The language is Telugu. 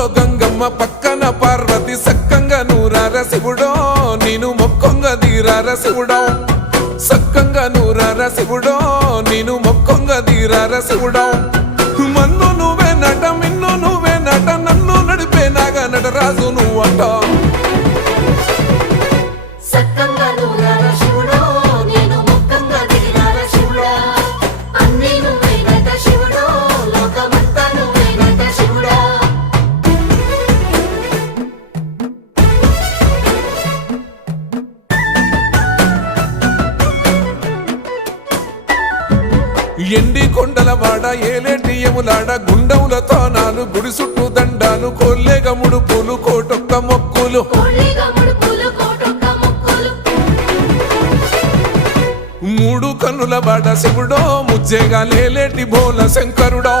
పక్కూర్లో గంగమ్మ పక్కన పార్వతి సక్కంగా నూరార శివుడో నేను మొక్కొంగ దీరార శివుడో సక్కంగా నూరార శివుడో నేను మొక్కొంగ దీరార శివుడో మన్ను నువ్వే నట మిన్ను నువ్వే నట నన్ను నడిపే నాగా నటరాజు నువ్వంట ఎండి కొండల వాడ ఏలేటి యములాడ గుండములతో నాలు గుడి చుట్టూ దండాలు కొల్లేగ ముడుపులు కోటొక్క మొక్కులు మూడు కన్నుల వాడ శివుడో ముజ్జేగా లేలేటి బోల శంకరుడో